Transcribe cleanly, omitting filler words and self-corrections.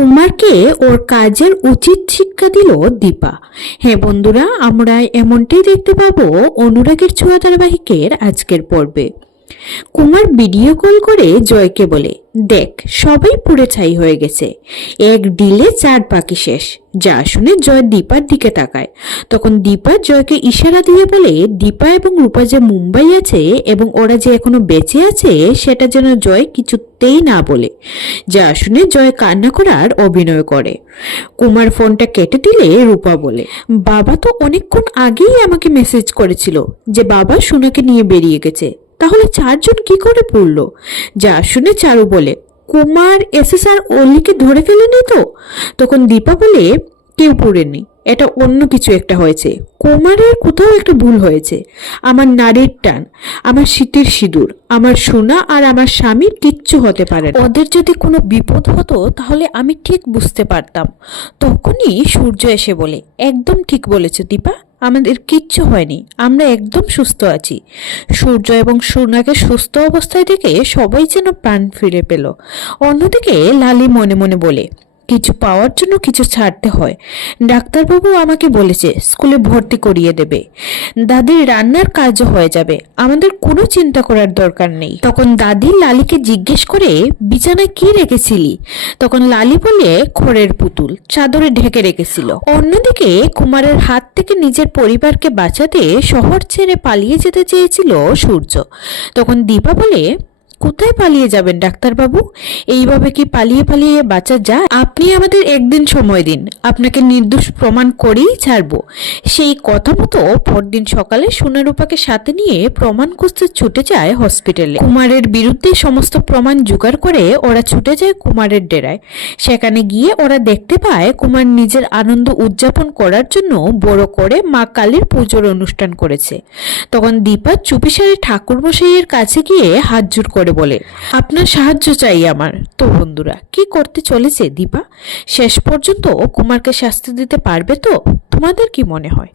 কুমারকে ওর কাজের উচিত শিক্ষা দিল দীপা। হ্যাঁ বন্ধুরা, আমরা এমনটাই দেখতে পাবো অনুরাগের ছোঁয়া ধারাবাহিকের আজকের পর্বে। কুমার ভিডিও কল করে জয়কে বলে, দেখ সবাই পুড়ে ছাই হয়ে গেছে, এক ডিলে 4 পাখি শেষ। যা শুনে জয় দীপার দিকে তাকায়। তখন দীপা জয়কে ইশারা দিয়ে বলে দীপা এবং রূপা যে মুম্বাই আছে এবং ওরা যে এখনো বেঁচে আছে সেটা যেন জয় কিছুতেই না বলে। যা শুনে জয় কান্না করার অভিনয় করে। কুমার ফোনটা কেটে দিলে রূপা বলে, বাবা তো অনেকক্ষণ আগেই আমাকে মেসেজ করেছিল যে বাবা সোনাকে নিয়ে বেরিয়ে গেছে, তাহলে 4 জন কি করে পড়লো? যা শুনে চারু বলে, কুমার এসএসআর অলিকে ধরে ফেলেনি তো? তখন দীপা বলে, কেউ পড়েনি, এটা অন্য কিছু একটা হয়েছে। কুমারের কোথাও একটা ভুল হয়েছে। আমার নারীর টান, আমার শীতের সিঁদুর, আমার সোনা আর আমার স্বামীর কিচ্ছু হতে পারে না। ওদের যদি কোনো বিপদ হতো তাহলে আমি ঠিক বুঝতে পারতাম। তখনই সূর্য এসে বলে, একদম ঠিক বলেছে দীপা, আমাদের কিচ্ছু হয়নি, আমরা একদম সুস্থ আছি। সূর্য এবং সোনাকে সুস্থ অবস্থায় দেখে সবাই যেন প্রাণ ফিরে পেল। অন্যদিকে লালি মনে মনে বলে, কিছু পাওয়ার জন্য কিছু ছাড়তে হয়। ডাক্তারবাবু আমাকে বলেছে স্কুলে ভর্তি করিয়ে দেবে, দাদির রান্নার কাজও হয়ে যাবে, আমাদের কোনো চিন্তা করার দরকার নেই। তখন দাদি লালিকে জিজ্ঞেস করে, বিছানায় কি রেখেছিলি? তখন লালি বলে, খড়ের পুতুল চাদরে ঢেকে রেখেছিল। অন্যদিকে কুমারের হাত থেকে নিজের পরিবারকে বাঁচাতে শহর ছেড়ে পালিয়ে যেতে চেয়েছিল সূর্য। তখন দীপা বলে, কোথায় পালিয়ে যাবেন ডাক্তারবাবু? এইভাবে কি পালিয়ে পালিয়ে বাঁচা যায়? আপনি আমাদের একদিন সময় দিন, আপনাকে নির্দোষ প্রমাণ করেই ছাড়বো। সেই কথা মতো পরদিন সকালে সোনারূপাকে সাথে নিয়ে প্রমাণ খুঁজতে ছুটে যায় হসপিটালে। কুমারের বিরুদ্ধে সমস্ত প্রমাণ জোগাড় করে ওরা ছুটে যায় কুমারের ডেরায়। সেখানে গিয়ে ওরা দেখতে পায় কুমার নিজের আনন্দ উদযাপন করার জন্য বড় করে মা কালীর পুজোর অনুষ্ঠান করেছে। তখন দীপা চুপিসারে ঠাকুরমশাইয়ের কাছে গিয়ে হাত জোড় করে বলে, আপনার সাহায্য চাই আমার। তো বন্ধুরা, কি করতে চলেছে দীপা? শেষ পর্যন্ত কুমারকে শাস্তি দিতে পারবে তো? তোমাদের কি মনে হয়?